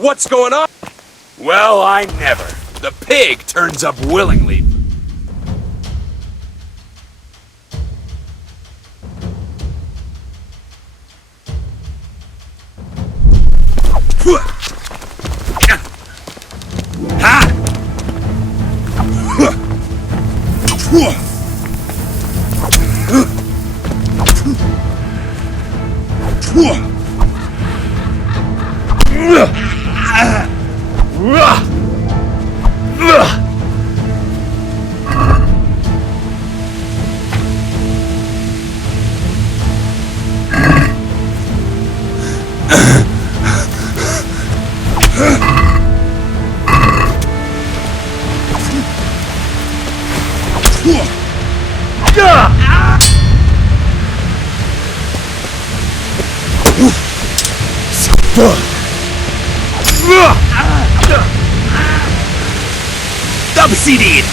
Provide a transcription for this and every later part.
What's going on? Well, I never. The pig turns up willingly. Obsidian!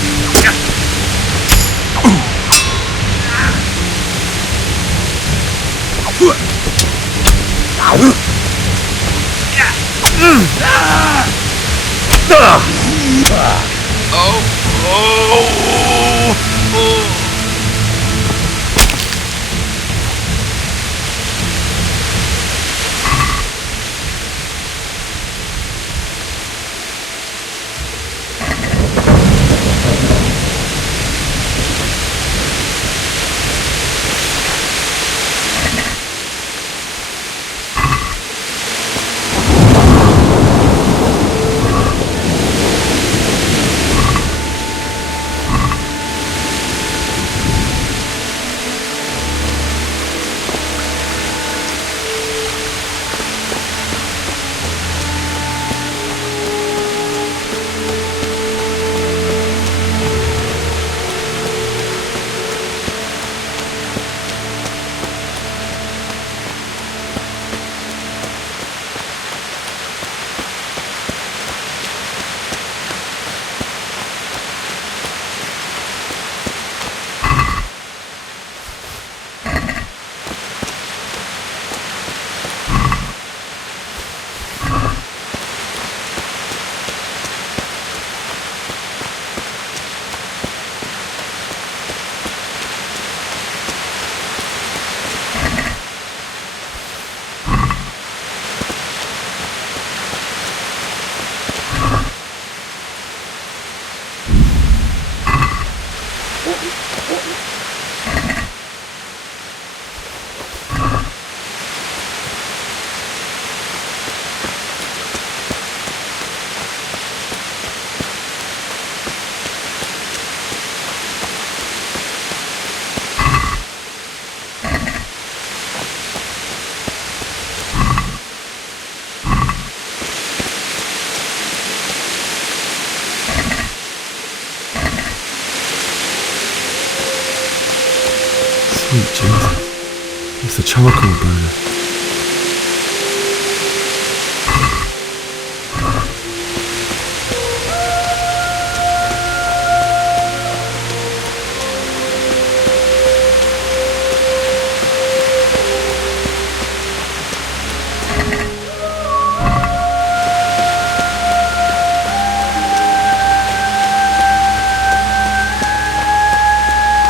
Sweet Jesus. It's the charcoal burner.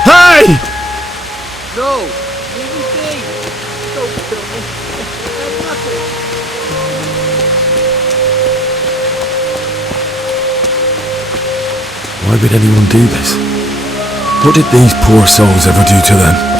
Hey! No! Leave me be! Don't kill me! I have nothing! Why would anyone do this? What did these poor souls ever do to them?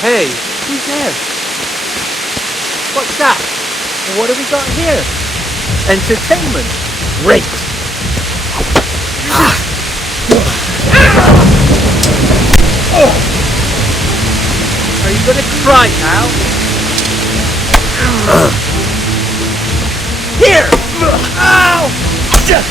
Hey, who's there? What's that? What have we got here? Entertainment. Great. Are you gonna cry now? Here! Ow! Done!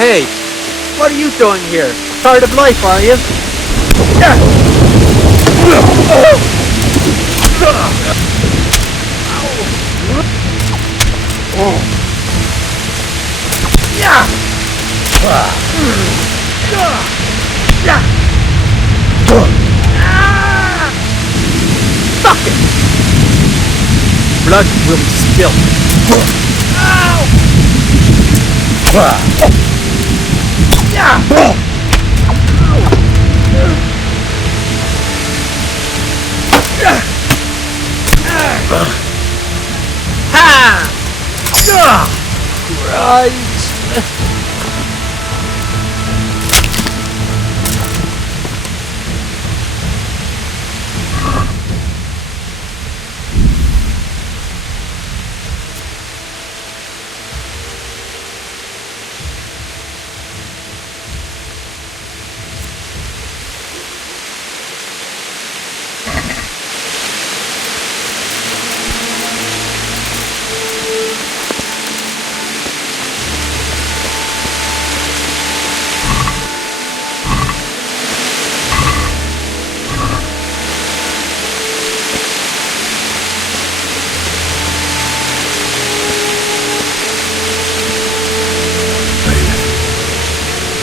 Hey, what are you doing here? Tired of life, are you? Fuck it! Blood will be spilled. Christ!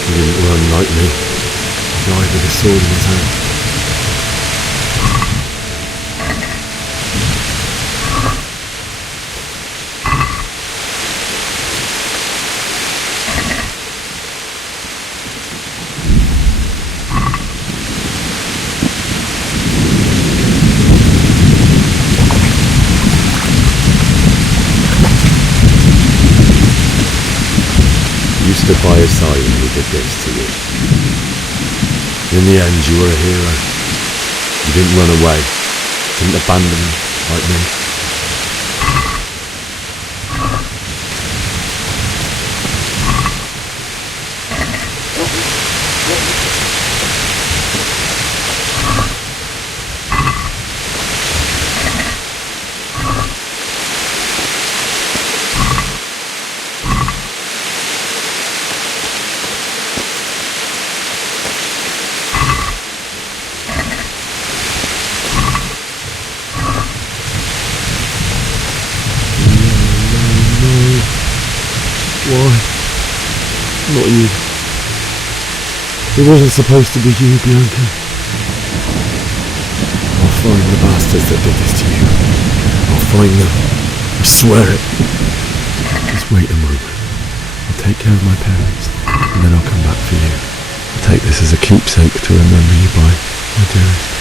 He didn't run like me. Died with a sword in his hand. stood by his side when he did this to you. In the end, you were a hero. You didn't run away. Didn't abandon me like me. Why? Not you. It wasn't supposed to be you, Bianca. I'll find the bastards that did this to you. I'll find them. I swear it. Just wait a moment. I'll take care of my parents, and then I'll come back for you. I'll take this as a keepsake to remember you by, my dearest.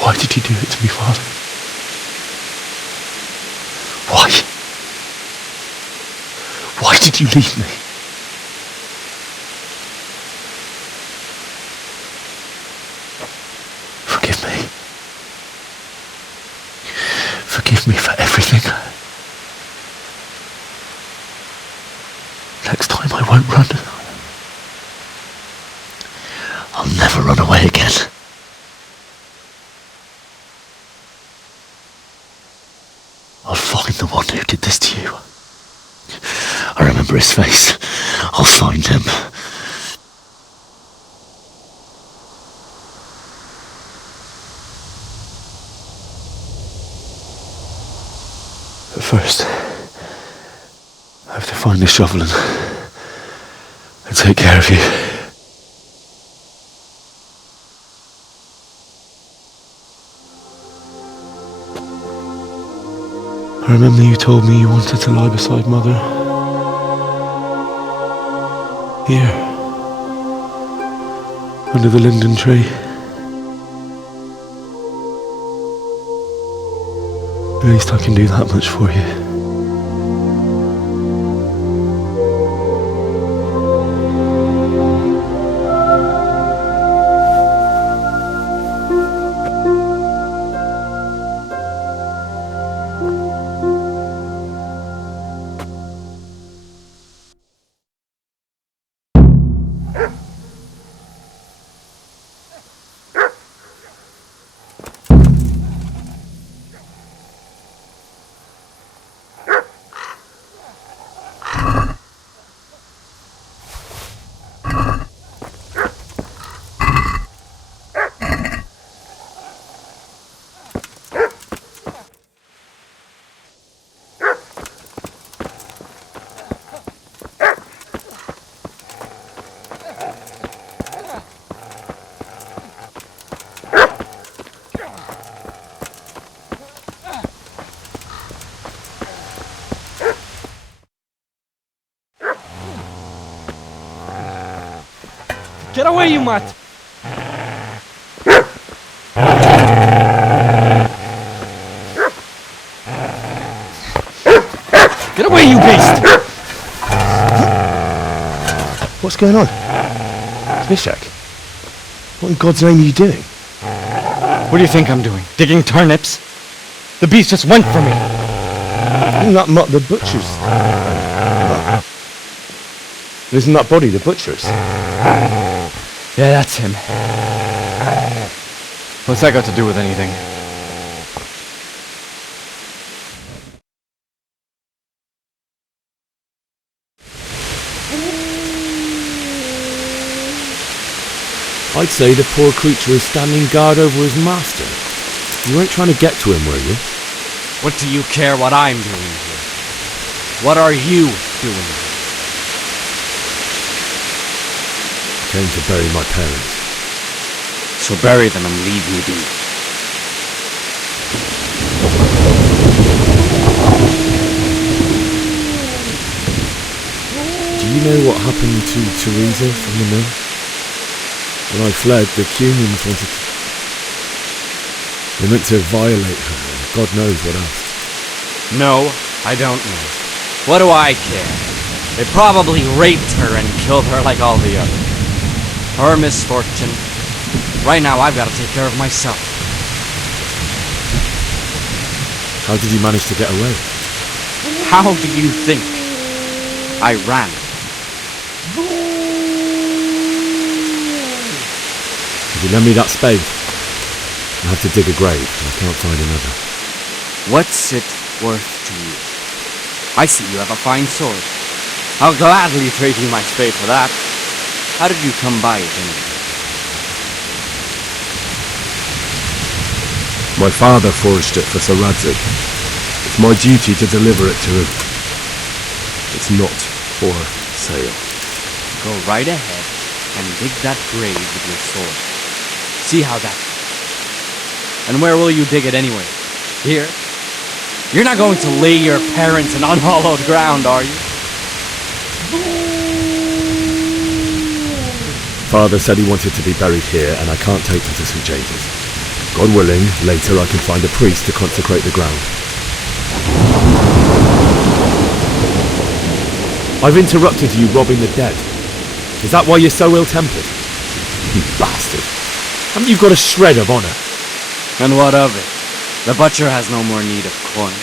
Why did you do it to me, Father? Why? Why did you leave me? Forgive me. Forgive me for everything. Next time I won't run. I'll never run away again. I'll find the one who did this to you. I remember his face. I'll find him. But first, I have to find the shovel and take care of you. I remember you told me you wanted to lie beside Mother. Here. Under the linden tree. At least I can do that much for you. Get away, you mutt! Get away, you beast! What's going on? Mishak? What in God's name are you doing? What do you think I'm doing? Digging turnips? The beast just went for me. Isn't that not the butcher's? Isn't that body the butcher's? Yeah, that's him. What's that got to do with anything? I'd say the poor creature is standing guard over his master. You weren't trying to get to him, were you? What do you care what I'm doing here? What are you doing? Came to bury my parents. So bury them and leave me be. Do you know what happened to Teresa from the mill? When I fled, the Cunians wanted to... They meant to violate her, and God knows what else. No, I don't know. What do I care? They probably raped her and killed her like all the others. Her misfortune. Right now, I've got to take care of myself. How did you manage to get away? How do you think? I ran. Could you lend me that spade? I have to dig a grave, and I can't find another. What's it worth to you? I see you have a fine sword. I'll gladly trade you my spade for that. How did you come by it anyway? My father forged it for Sir Radzig. It's my duty to deliver it to him. It's not for sale. Go right ahead and dig that grave with your sword. See how that... And where will you dig it anyway? Here? You're not going to lay your parents in unhallowed ground, are you? Father said he wanted to be buried here, and I can't take them to St. James's. God willing, later I can find a priest to consecrate the ground. I've interrupted you robbing the dead. Is that why you're so ill-tempered? You bastard. Haven't you got a shred of honour? And what of it? The butcher has no more need of coin.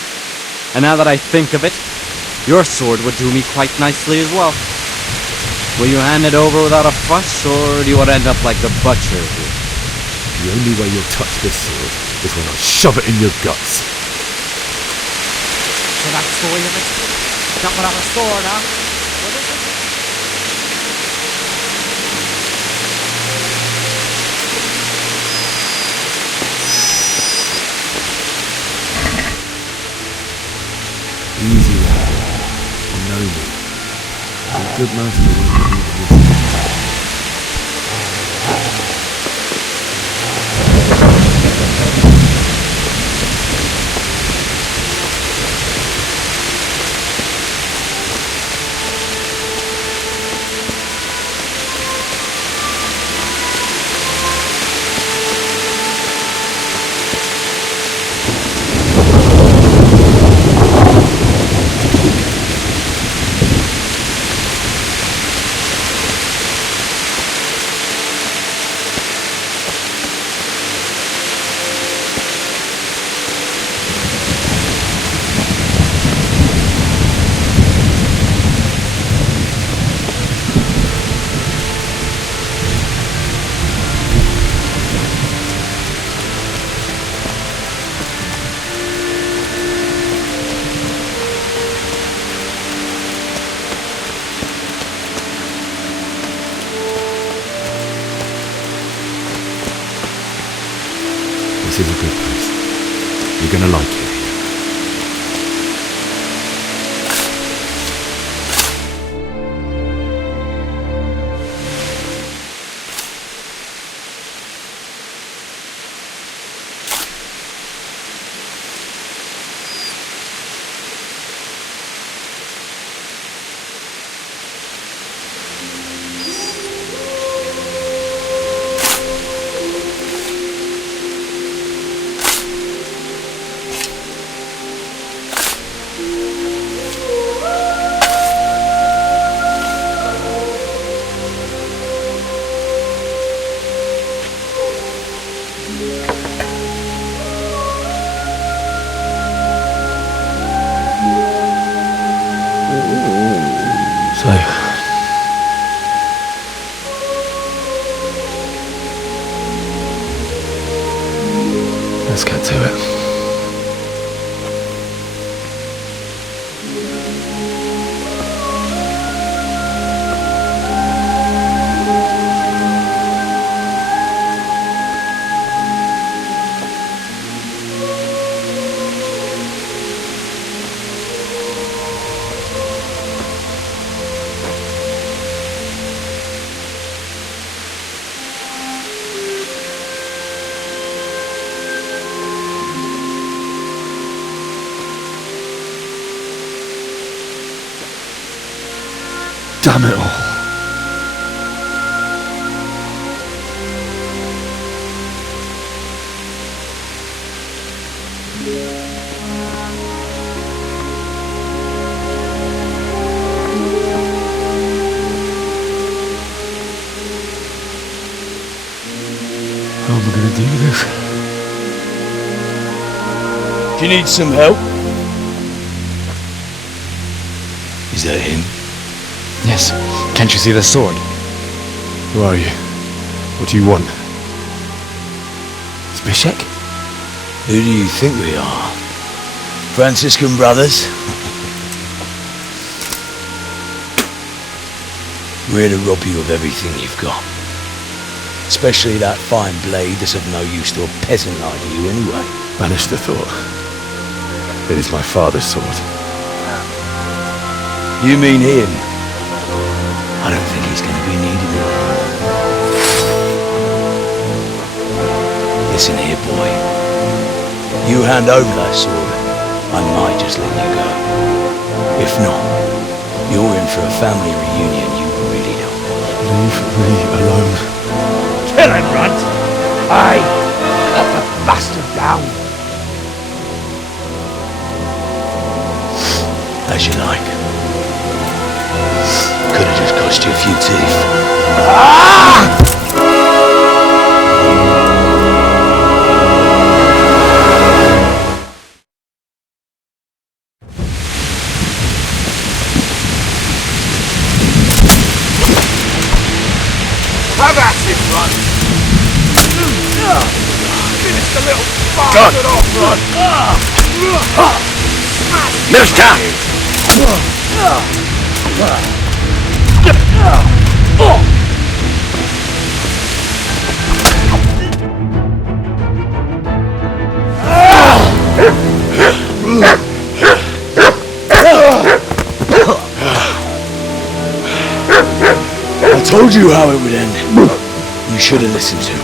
And now that I think of it, your sword would do me quite nicely as well. Will you hand it over without a fuss, or do you want to end up like the butcher here? The only way you'll touch this sword is when I shove it in your guts. So that's the way of it. Not without a sword, huh? What is it? Easy now. You know me. Your good master won't believe in this. This is a good place. You're gonna like it. Damn it all. How am I going to do this? Do you need some help? Is that him? Yes. Can't you see the sword? Who are you? What do you want? Zbyszek? Who do you think we are? Franciscan brothers? We're here to rob you of everything you've got. Especially that fine blade that's of no use to a peasant like you anyway. Banish the thought. It is my father's sword. You mean him? I don't think he's going to be needing it. Listen here, boy. You hand over that sword, I might just let you go. If not, you're in for a family reunion you really don't want. Leave me alone. Kill him, Runt! Aye! Cut the bastard down! As you like. Could have just cost you a few teeth. Have at it, Run! Finish the little bastard off, Run! Mister! I told you how it would end. You should have listened to me.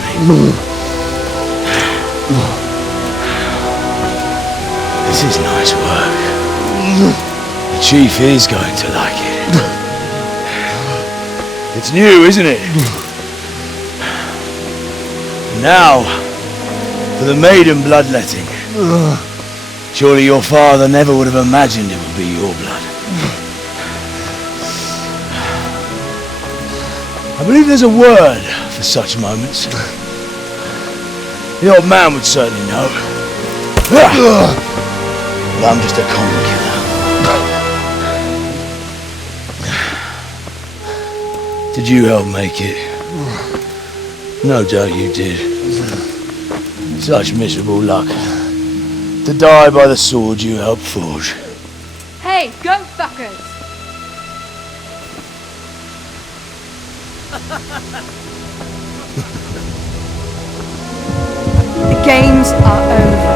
This is nice work. The chief is going to like it. It's new, isn't it? Now, for the maiden bloodletting. Surely your father never would have imagined it would be your blood. I believe there's a word for such moments. The old man would certainly know. But I'm just a common killer. Did you help make it? No doubt you did. Such miserable luck. To die by the sword you helped forge. Hey, go fuckers! The games are over.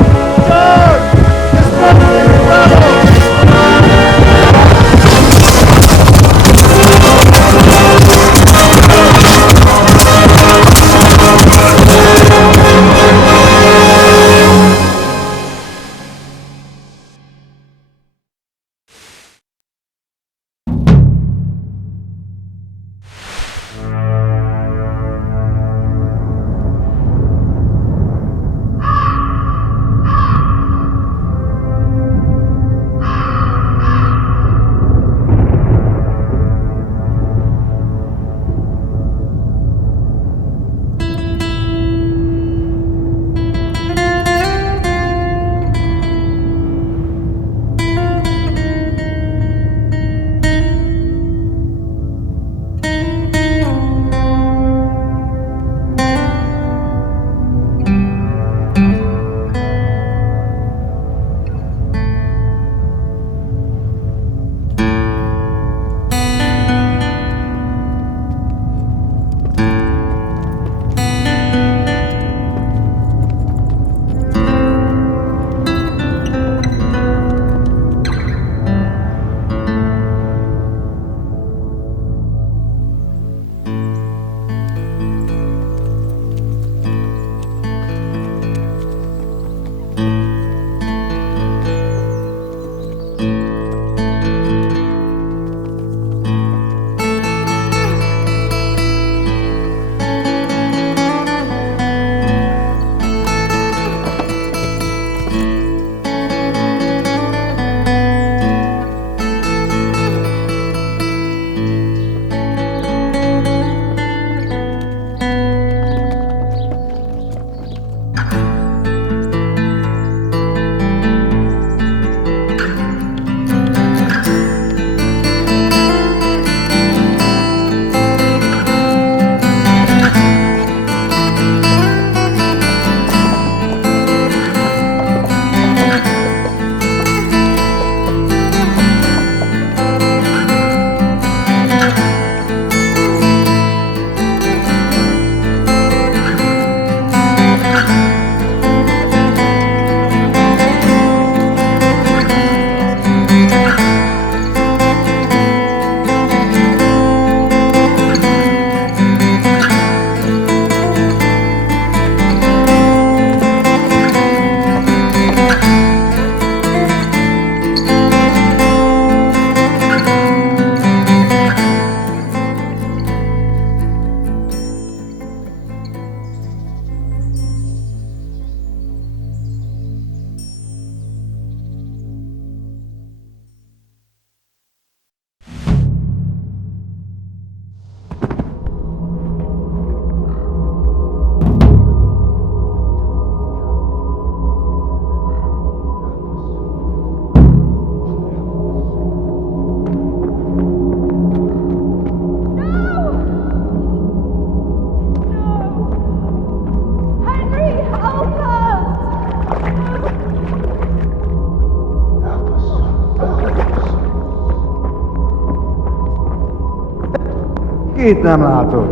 Kit nem látod?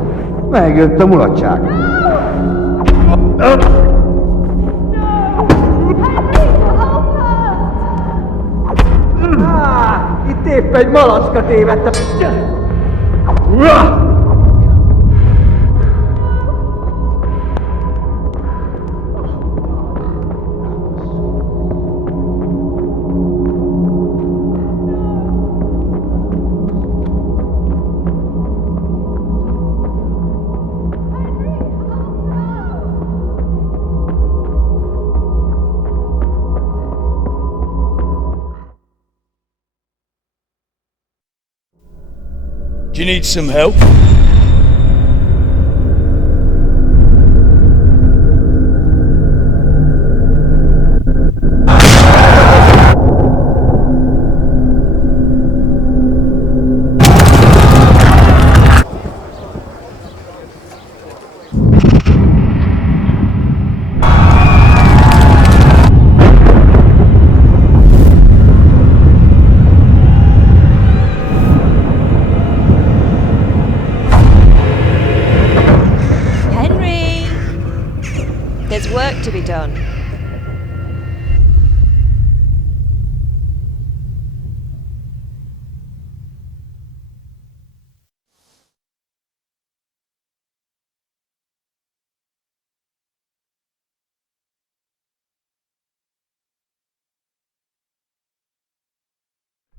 Megjött a mulatság. Itt épp egy malacka tévedt a... Do you need some help? There's work to be done.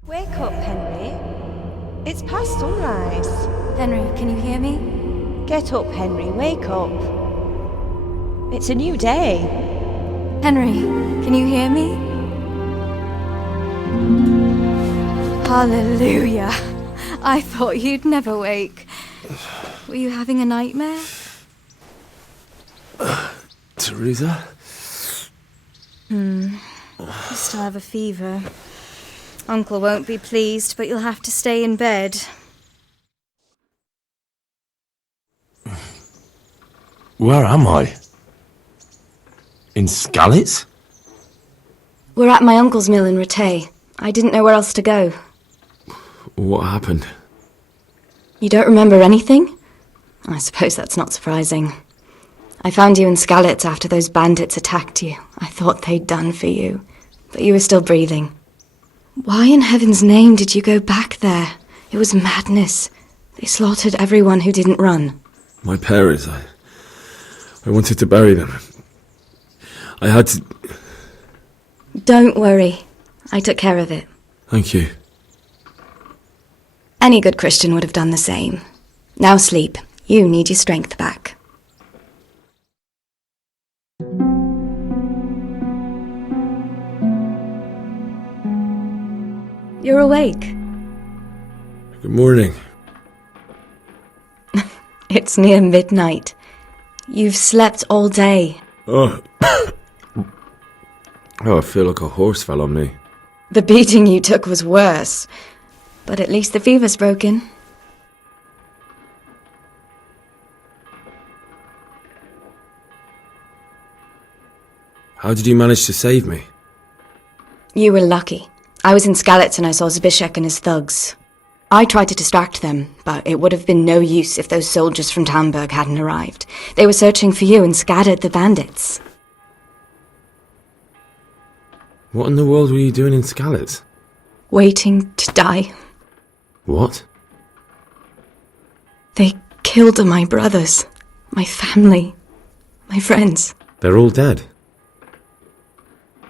Wake up, Henry. It's past sunrise. Henry, can you hear me? Get up, Henry. Wake up. It's a new day. Henry, can you hear me? Hallelujah. I thought you'd never wake. Were you having a nightmare? Teresa? You still have a fever. Uncle won't be pleased, but you'll have to stay in bed. Where am I? In Skalitz? We're at my uncle's mill in Rattay. I didn't know where else to go. What happened? You don't remember anything? I suppose that's not surprising. I found you in Skalitz after those bandits attacked you. I thought they'd done for you, but you were still breathing. Why in heaven's name did you go back there? It was madness. They slaughtered everyone who didn't run. My parents, I wanted to bury them. I had to... Don't worry. I took care of it. Thank you. Any good Christian would have done the same. Now sleep. You need your strength back. You're awake. Good morning. It's near midnight. You've slept all day. Oh. I feel like a horse fell on me. The beating you took was worse. But at least the fever's broken. How did you manage to save me? You were lucky. I was in Skalitz and I saw Zbyszek and his thugs. I tried to distract them, but it would have been no use if those soldiers from Tamburg hadn't arrived. They were searching for you and scattered the bandits. What in the world were you doing in Skalitz? Waiting to die. What? They killed my brothers, my family, my friends. They're all dead.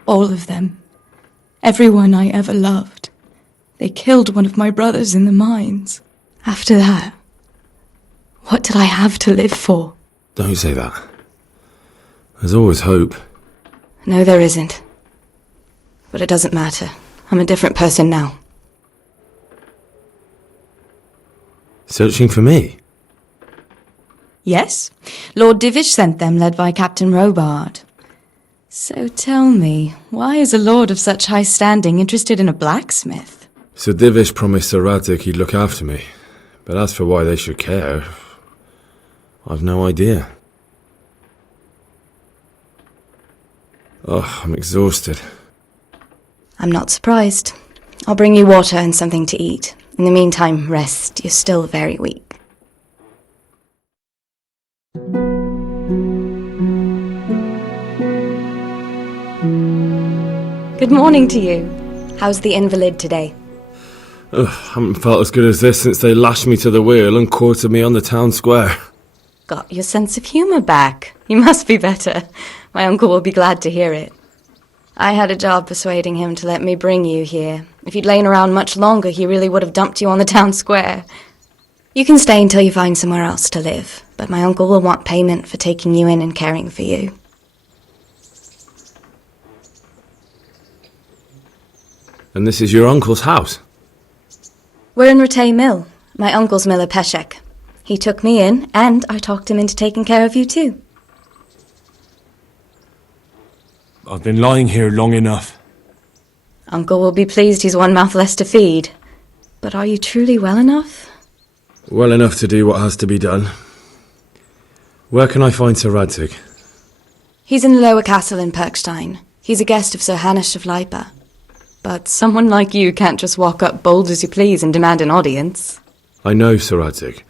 All of them. Everyone I ever loved. They killed one of my brothers in the mines. After that, what did I have to live for? Don't say that. There's always hope. No, there isn't. But it doesn't matter. I'm a different person now. Searching for me? Yes, Lord Divish sent them, led by Captain Robard. So tell me, why is a lord of such high standing interested in a blacksmith? Sir Divish promised Sir Radek he'd look after me. But as for why they should care, I've no idea. Oh, I'm exhausted. I'm not surprised. I'll bring you water and something to eat. In the meantime, rest. You're still very weak. Good morning to you. How's the invalid today? Ugh, haven't felt as good as this since they lashed me to the wheel and quartered me on the town square. Got your sense of humour back. You must be better. My uncle will be glad to hear it. I had a job persuading him to let me bring you here. If you'd lain around much longer, he really would have dumped you on the town square. You can stay until you find somewhere else to live, but my uncle will want payment for taking you in and caring for you. And this is your uncle's house? We're in Rattay Mill. My uncle's Miller Peshek. He took me in, and I talked him into taking care of you too. I've been lying here long enough. Uncle will be pleased he's one mouth less to feed. But are you truly well enough? Well enough to do what has to be done. Where can I find Sir Radzig? He's in the lower castle in Perkstein. He's a guest of Sir Hanush of Leipa. But someone like you can't just walk up bold as you please and demand an audience. I know Sir Radzig,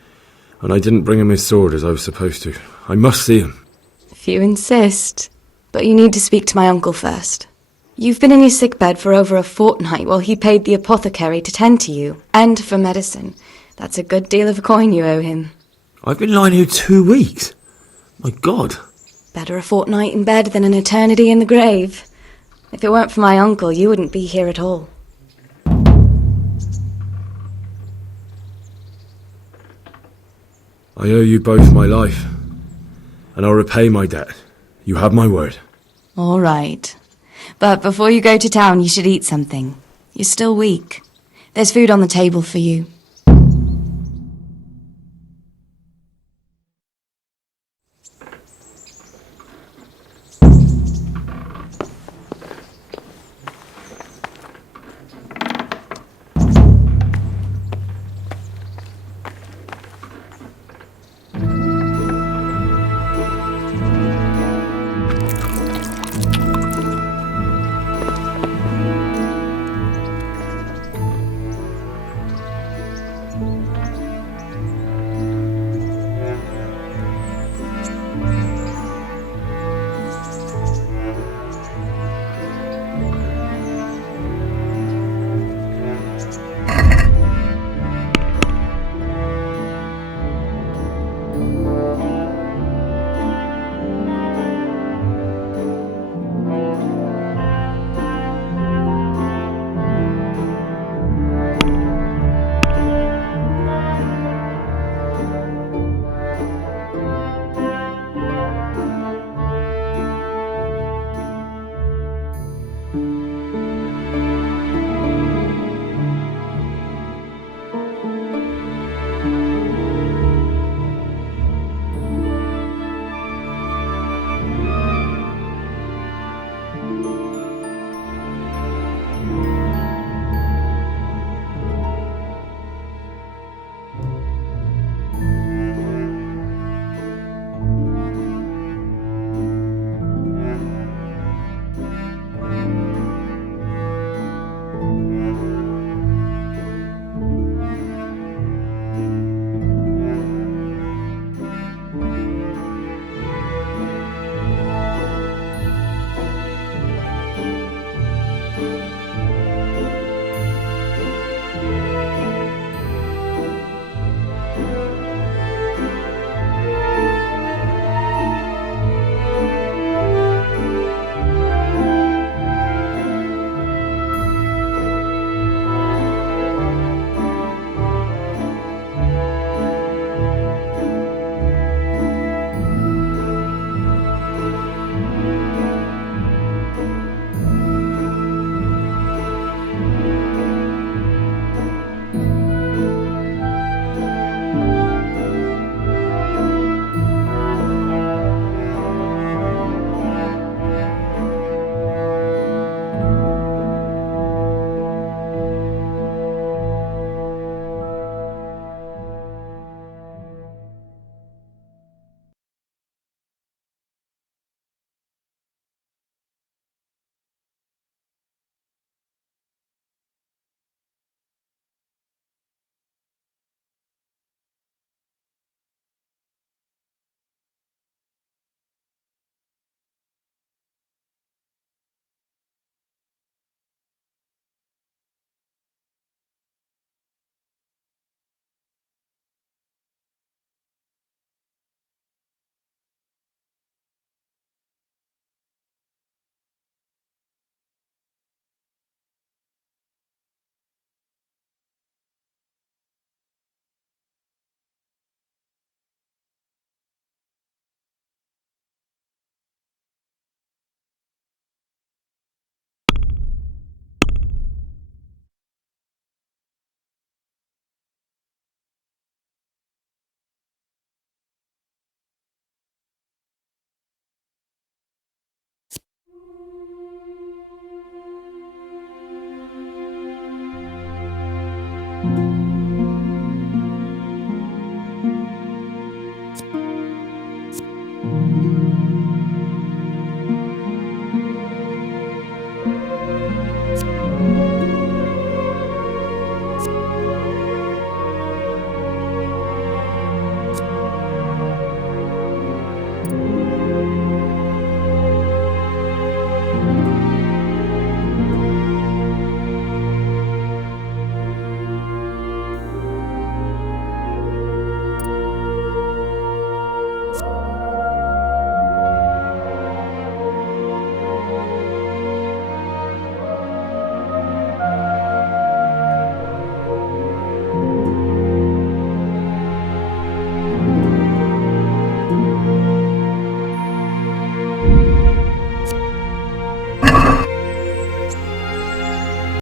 and I didn't bring him his sword as I was supposed to. I must see him. If you insist. But you need to speak to my uncle first. You've been in your sickbed for over a fortnight while he paid the apothecary to tend to you, and for medicine. That's a good deal of coin you owe him. I've been lying here 2 weeks. My God. Better a fortnight in bed than an eternity in the grave. If it weren't for my uncle, you wouldn't be here at all. I owe you both my life, and I'll repay my debt. You have my word. All right. But before you go to town, you should eat something. You're still weak. There's food on the table for you.